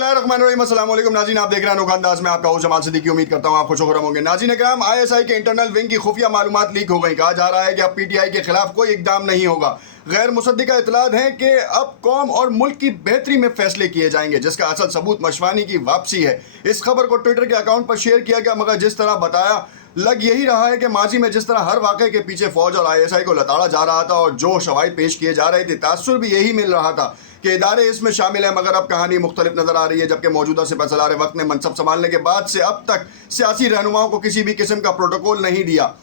बिस्मिल्लाहिर्रहमानिर्रहीम, अस्सलाम वालेकुम नाज़रीन, आप देख रहे हैं अनोखा अंदाज में, आपका हूं जमाल सिद्दीकी। उम्मीद करता हूं आप खुश खुर्रम होंगे। नाज़रीन इकराम, आईएसआई के इंटरनल विंग की खुफिया मालूमात लीक हो गई। कहा जा रहा है कि अब पीटीआई के खिलाफ कोई इकदाम नहीं होगा। गैर मुसद्दिका इतलात हैं कि अब कौम और मुल्क की बेहतरी में फैसले किए जाएंगे, जिसका असल सबूत मशवानी की वापसी है। इस खबर को ट्विटर के अकाउंट पर शेयर किया गया, मगर जिस तरह बताया लग यही रहा है कि माजी में जिस तरह हर वाक़े के पीछे फौज और आईएसआई को लताड़ा जा रहा था और जो शवाहिद पेश किए जा रहे थे, तासुर भी यही मिल रहा था कि इदारे इसमें शामिल है, मगर अब कहानी मुख्तलिफ नजर आ रही है। जबकि मौजूदा सिपहसालार वक्त ने मनसब संभालने के बाद से अब तक सियासी रहनुमाओं को किसी भी किस्म का प्रोटोकॉल नहीं दिया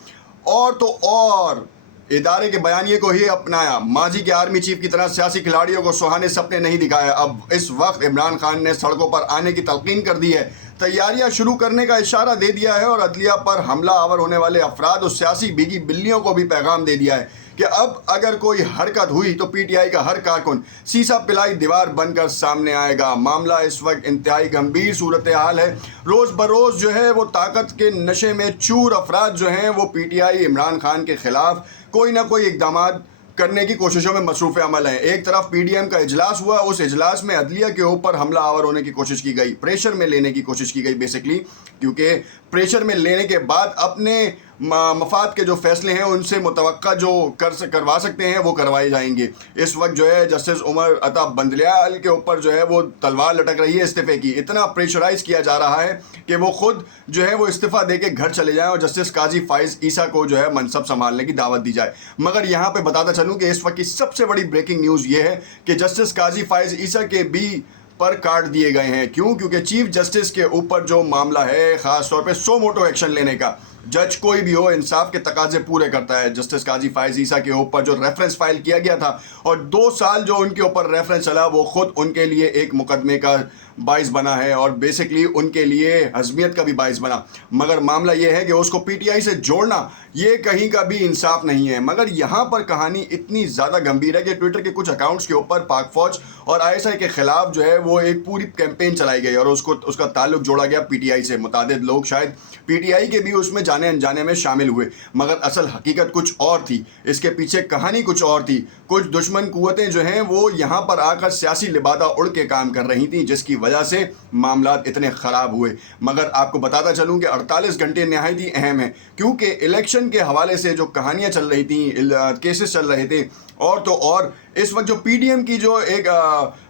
और इदारे के बयानिए को ही अपनाया। माजी के आर्मी चीफ की तरह सियासी खिलाड़ियों को सुहाने सपने नहीं दिखाए। अब इस वक्त इमरान खान ने सड़कों पर आने की तलकीन कर दी है, तैयारियां शुरू करने का इशारा दे दिया है और अदलिया पर हमला आवर होने वाले अफराद और सियासी भीगी बिल्लियों को भी पैगाम दे दिया है कि अब अगर कोई हरकत हुई तो पीटीआई का हर कारकुन सीसा पिलाई दीवार बनकर सामने आएगा। मामला इस वक्त इंतहाई गंभीर सूरत हाल है। रोज़ बरोज़ जो है वो ताकत के नशे में चूर अफराद जो हैं वो पीटीआई इमरान खान के ख़िलाफ़ कोई ना कोई इक़दामात करने की कोशिशों में मसरूफ़ अमल है। एक तरफ पीडीएम का इजलास हुआ, उस इजलास में अदलिया के ऊपर हमला आवर होने की कोशिश की गई, प्रेशर में लेने की कोशिश की गई बेसिकली, क्योंकि प्रेशर में लेने के बाद अपने मफाद के जो फैसले हैं उनसे मुतवक्का जो करवा सकते हैं वो करवाए जाएंगे। इस वक्त जो है जस्टिस उमर अता बंदलियाल के ऊपर जो है वो तलवार लटक रही है इस्तीफ़े की। इतना प्रेशराइज़ किया जा रहा है कि वो खुद जो है वो इस्तीफ़ा दे के घर चले जाएं और जस्टिस काजी फ़ाइज़ ईसा को जो है मनसब संभालने की दावत दी जाए। मगर यहाँ पर बताता चलूँ कि इस वक्त की सबसे बड़ी ब्रेकिंग न्यूज़ ये है कि जस्टिस काजी फ़ाइज़ ईसा के भी पर काट दिए गए हैं। क्यों? क्योंकि चीफ जस्टिस के ऊपर जो मामला है, ख़ास तौर पे सो मोटो एक्शन लेने का, जज कोई भी हो इंसाफ के तकाजे पूरे करता है। जस्टिस काजी फ़ाइज़ ईसा के ऊपर जो रेफरेंस फाइल किया गया था और 2 साल जो उनके ऊपर रेफरेंस चला, वो खुद उनके लिए एक मुकदमे का बाइस बना है और बेसिकली उनके लिए हज़मियत का भी बाइस बना। मगर मामला ये है कि उसको पीटीआई से जोड़ना ये कहीं का भी इंसाफ नहीं है। मगर यहाँ पर कहानी इतनी ज़्यादा गंभीर है कि ट्विटर के कुछ अकाउंट्स के ऊपर पाक फ़ौज और आईएसआई के ख़िलाफ़ जो है वो एक पूरी कैंपेन चलाई गई और उसका ताल्लुक जोड़ा गया पीटीआई से। मुतादिद लोग शायद पीटीआई के भी उसमें जाने अनजाने में शामिल हुए, मगर असल हकीकत कुछ और थी, इसके पीछे कहानी कुछ और थी। कुछ दुश्मन कुव्वतें जो हैं वो यहाँ पर आकर सियासी लिबादा उड़ के काम कर रही थी, जिसकी वजह से मामला इतने ख़राब हुए। मगर आपको बताता चलूँ कि 48 घंटे नहायत ही अहम है, क्योंकि इलेक्शन के हवाले से जो कहानियाँ चल रही थी, केसेस चल रहे थे, और तो और इस वक्त जो पीडीएम की जो एक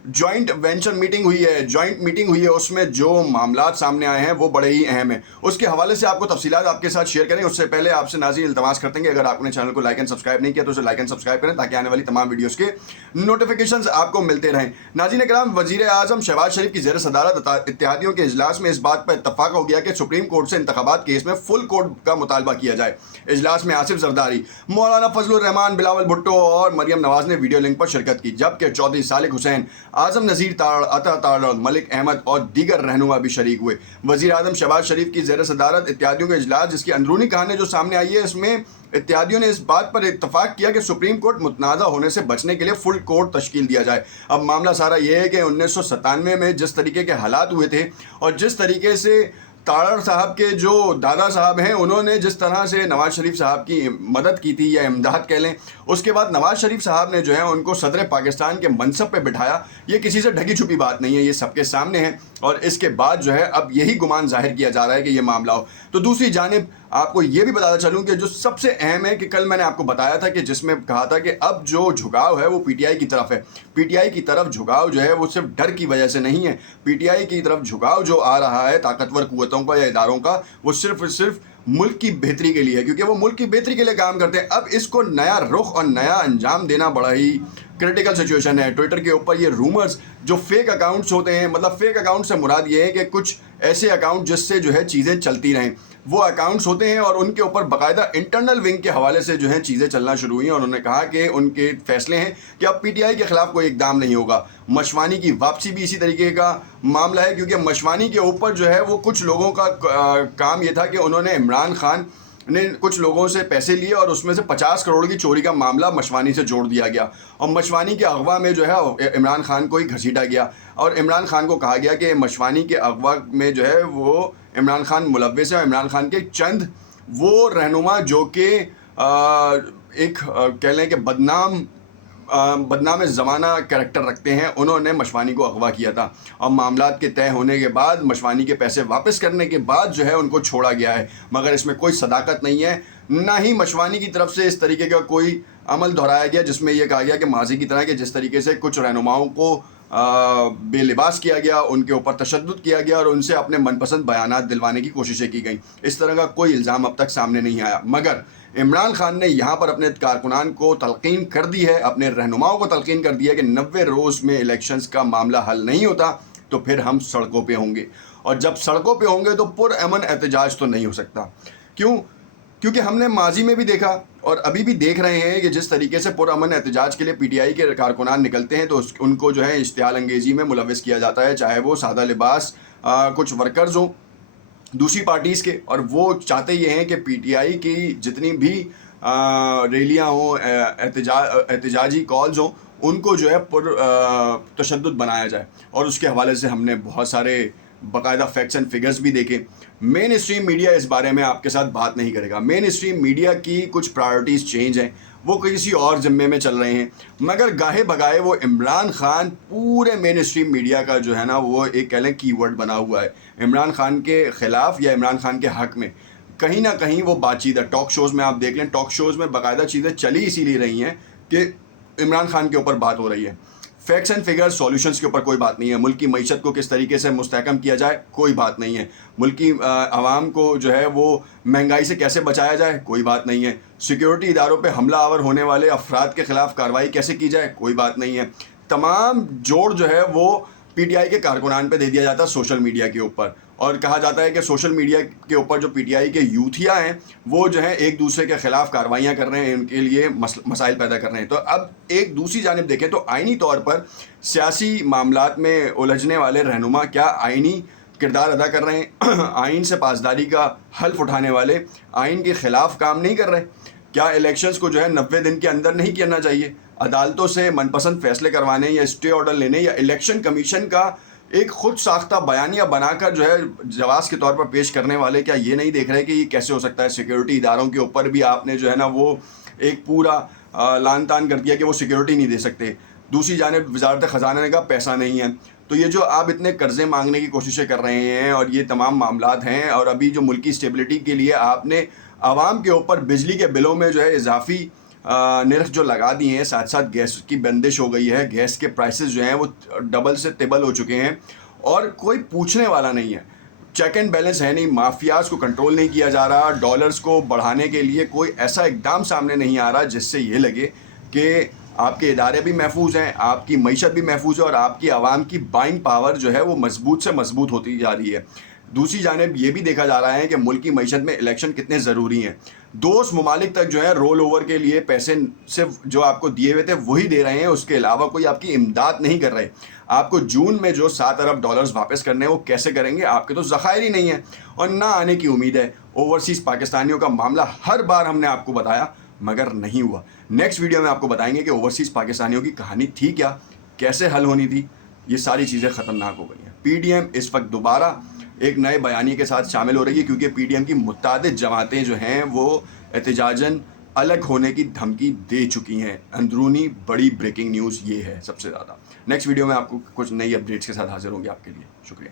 जॉइंट वेंचर मीटिंग हुई है, उसमें जो मामलात सामने आए हैं वो बड़े ही अहम हैं। उसके हवाले से आपको तफसीलात आपके साथ शेयर करें, उससे पहले आपसे नाज़रीन इल्तमास करते हैं कि अगर आपने चैनल को लाइक एंड सब्सक्राइब नहीं किया तो उसे लाइक एंड सब्सक्राइब करें ताकि आने वाली तमाम वीडियोज़ के नोटिफिकेशंस आपको मिलते रहें। नाज़रीन इकराम, वज़ीर आज़म शहबाज शरीफ की ज़ेर सदारत इत्तेहादियों के इजलास में इस बात पर इत्तफाक हो गया कि सुप्रीम कोर्ट से इंतखाबात केस में फुल कोर्ट का मुतालबा किया जाए। इजलास में आसिफ जरदारी, मौलाना फजलुर रहमान, बिलावल भुट्टो और मरियम नवाज ने वीडियो लिंक पर शिरकत की, जबकि चौधरी सालिक हुसैन, आजम नज़ीर अता तारड़, मलिक अहमद और दीगर रहनुमा भी शरीक हुए। वज़ीर आज़म शहबाज शरीफ की ज़ेर सदारत इत्तेहादियों के इजलास, जिसकी अंदरूनी कहानी जो सामने आई है, इसमें इत्तेहादियों ने इस बात पर इत्तफाक किया कि सुप्रीम कोर्ट मुतनाज़ा होने से बचने के लिए फुल कोर्ट तश्कील दिया जाए। अब मामला सारा ये है कि 1997 में जिस तरीके के हालात हुए थे और जिस तरीके से तारड़ साहब के जो दादा साहब हैं उन्होंने जिस तरह से नवाज़ शरीफ साहब की मदद की थी या इमदाद कह लें, उसके बाद नवाज़ शरीफ साहब ने जो है उनको सदर पाकिस्तान के मनसब पे बिठाया। ये किसी से ढकी छुपी बात नहीं है, ये सबके सामने है और इसके बाद जो है अब यही गुमान जाहिर किया जा रहा है कि ये मामला हो। तो दूसरी जानिब आपको ये भी बताता चलूँ कि जो सबसे अहम है कि कल मैंने आपको बताया था कि जिसमें कहा था कि अब जो झुकाव है वो पीटीआई की तरफ है। पीटीआई की तरफ झुकाव जो है वो सिर्फ डर की वजह से नहीं है। पीटीआई की तरफ झुकाव जो आ रहा है ताकतवर कुव्वतों का या इदारों का, वो सिर्फ मुल्क की बेहतरी के लिए है, क्योंकि वो मुल्क की बेहतरी के लिए काम करते हैं। अब इसको नया रुख और नया अंजाम देना बड़ा ही क्रिटिकल सिचुएशन है। ट्विटर के ऊपर ये रूमर्स जो फेक अकाउंट्स होते हैं, मतलब फेक अकाउंट से मुराद ये है कि कुछ ऐसे अकाउंट जिससे जो है चीज़ें चलती रहें, वो अकाउंट्स होते हैं और उनके ऊपर बाकायदा इंटरनल विंग के हवाले से जो है चीज़ें चलना शुरू हुई हैं। और उन्होंने कहा कि उनके फैसले हैं कि अब पीटीआई के ख़िलाफ़ कोई इकदाम नहीं होगा। मशवानी की वापसी भी इसी तरीके का मामला है, क्योंकि मशवानी के ऊपर जो है वो कुछ लोगों का काम ये था कि उन्होंने इमरान खान ने कुछ लोगों से पैसे लिए और उसमें से 50 करोड़ की चोरी का मामला मशवानी से जोड़ दिया गया और मशवानी के अगवा में जो है इमरान खान को ही घसीटा गया और इमरान खान को कहा गया कि मशवानी के अगवा में जो है वो इमरान खान मुलव्वस है और इमरान खान के चंद वो रहनुमा जो कि एक कह लें कि बदनाम بدنام زمانہ کریکٹر رکھتے ہیں، انہوں نے مشوانی کو اغوا کیا تھا اور معاملات کے طے ہونے کے بعد مشوانی کے پیسے واپس کرنے کے بعد جو ہے ان کو چھوڑا گیا ہے، مگر اس میں کوئی صداقت نہیں ہے، نہ ہی مشوانی کی طرف سے اس طریقے کا کوئی عمل دہرایا گیا جس میں یہ کہا گیا کہ ماضی کی طرح کہ جس طریقے سے کچھ رہنماؤں کو بے لباس کیا گیا، ان کے اوپر تشدد کیا گیا اور ان سے اپنے من پسند بیانات دلوانے کی کوششیں کی گئیں، اس طرح کا کوئی الزام اب تک سامنے نہیں آیا۔ مگر عمران خان نے یہاں پر اپنے کارکنان کو تلقین کر دی ہے، اپنے رہنماؤں کو تلقین کر دی ہے کہ 90 روز میں الیکشنز کا معاملہ حل نہیں ہوتا تو پھر ہم سڑکوں پہ ہوں گے، اور جب سڑکوں پہ ہوں گے تو پرامن احتجاج تو نہیں ہو سکتا۔ کیونکہ ہم نے ماضی میں بھی دیکھا اور ابھی بھی دیکھ رہے ہیں کہ جس طریقے سے پرامن احتجاج کے لیے پی ٹی آئی کے کارکنان نکلتے ہیں تو ان کو جو ہے اشتعال انگیزی میں ملوث کیا جاتا ہے، چاہے وہ سادہ لباس کچھ ورکرز ہوں دوسری پارٹیز کے، اور وہ چاہتے یہ ہیں کہ پی ٹی آئی کی جتنی بھی ریلیاں ہوں، احتجاجی کالز ہوں، ان کو جو ہے تشدد بنایا جائے، اور اس کے حوالے سے ہم نے بہت سارے باقاعدہ فیکٹس اینڈ فگرز بھی دیکھے۔ مین اسٹریم میڈیا اس بارے میں آپ کے ساتھ بات نہیں کرے گا، مین اسٹریم میڈیا کی کچھ پرائرٹیز چینج ہیں، وہ کسی اور ذمے میں چل رہے ہیں، مگر گاہے بگائے وہ عمران خان پورے مین اسٹریم میڈیا کا جو ہے نا وہ ایک کہہ لیں کی ورڈ بنا ہوا ہے عمران خان کے خلاف یا عمران خان کے حق میں، کہیں نہ کہیں وہ بات چیت ہے۔ ٹاک شوز میں آپ دیکھ لیں، ٹاک شوز میں باقاعدہ چیزیں چلی اسی لیے رہی ہیں کہ عمران خان کے اوپر بات ہو رہی ہے، فیکٹس اینڈ فگر سولوشنز کے اوپر کوئی بات نہیں ہے، ملک کی معیشت کو کس طریقے سے مستحکم کیا جائے کوئی بات نہیں ہے، ملک کی عوام کو جو ہے وہ مہنگائی سے کیسے بچایا جائے کوئی بات نہیں ہے، سیکیورٹی اداروں پہ حملہ آور ہونے والے افراد کے خلاف کارروائی کیسے کی جائے کوئی بات نہیں ہے۔ تمام جوڑ جو ہے وہ پی ٹی آئی کے کارکنان پہ دے دیا جاتا ہے سوشل میڈیا کے اوپر، اور کہا جاتا ہے کہ سوشل میڈیا کے اوپر جو پی ٹی آئی کے یوتھیا ہیں وہ جو ہے ایک دوسرے کے خلاف کارروائیاں کر رہے ہیں، ان کے لیے مسائل پیدا کر رہے ہیں۔ تو اب ایک دوسری جانب دیکھیں تو آئینی طور پر سیاسی معاملات میں الجھنے والے رہنما کیا آئینی کردار ادا کر رہے ہیں؟ آئین سے پاسداری کا حلف اٹھانے والے آئین کے خلاف کام نہیں کر رہے؟ کیا الیکشنز کو جو ہے 90 دن کے اندر نہیں کرنا چاہیے؟ عدالتوں سے من پسند فیصلے کروانے یا اسٹے آرڈر لینے یا الیکشن کمیشن کا ایک خود ساختہ بیانیہ بنا کر جو ہے جواز کے طور پر پیش کرنے والے کیا یہ نہیں دیکھ رہے کہ یہ کیسے ہو سکتا ہے؟ سیکیورٹی اداروں کے اوپر بھی آپ نے جو ہے نا وہ ایک پورا لان تان کر دیا کہ وہ سیکیورٹی نہیں دے سکتے، دوسری جانب وزارت خزانہ کا پیسہ نہیں ہے، تو یہ جو آپ اتنے قرضے مانگنے کی کوششیں کر رہے ہیں اور یہ تمام معاملات ہیں، اور ابھی جو ملکی اسٹیبلٹی کے لیے آپ نے عوام کے اوپر بجلی کے بلوں میں جو ہے اضافی نرخ جو لگا دی ہیں، ساتھ ساتھ گیس کی بندش ہو گئی ہے، گیس کے پرائسز جو ہیں وہ ڈبل سے ٹربل ہو چکے ہیں اور کوئی پوچھنے والا نہیں ہے، چیک اینڈ بیلنس ہے نہیں، مافیاز کو کنٹرول نہیں کیا جا رہا، ڈالرز کو بڑھانے کے لیے کوئی ایسا اقدام سامنے نہیں آ رہا جس سے یہ لگے کہ آپ کے ادارے بھی محفوظ ہیں، آپ کی معیشت بھی محفوظ ہے اور آپ کی عوام کی بائنگ پاور جو ہے وہ مضبوط سے مضبوط ہوتی جا رہی ہے۔ دوسری جانب یہ بھی دیکھا جا رہا ہے کہ ملک کی معیشت میں الیکشن کتنے ضروری ہیں، دوست ممالک تک جو ہے رول اوور کے لیے پیسے صرف جو آپ کو دیے ہوئے تھے وہی دے رہے ہیں، اس کے علاوہ کوئی آپ کی امداد نہیں کر رہے۔ آپ کو جون میں جو 7 ارب ڈالرز واپس کرنے ہیں وہ کیسے کریں گے؟ آپ کے تو ذخائر ہی نہیں ہیں اور نہ آنے کی امید ہے۔ اوورسیز پاکستانیوں کا معاملہ ہر بار ہم نے آپ کو بتایا مگر نہیں ہوا۔ نیکسٹ ویڈیو میں آپ کو بتائیں گے کہ اوورسیز پاکستانیوں کی کہانی تھی کیا، کیسے حل ہونی تھی، یہ ساری چیزیں خطرناک ہو گئی ہیں۔ پی ڈی ایم اس وقت دوبارہ ایک نئے بیانیے کے ساتھ شامل ہو رہی ہے کیونکہ پی ڈی ایم کی متعدد جماعتیں جو ہیں وہ احتجاجاً الگ ہونے کی دھمکی دے چکی ہیں۔ اندرونی بڑی بریکنگ نیوز یہ ہے سب سے زیادہ۔ نیکسٹ ویڈیو میں آپ کو کچھ نئی اپڈیٹس کے ساتھ حاضر ہوں گے آپ کے لیے۔ شکریہ۔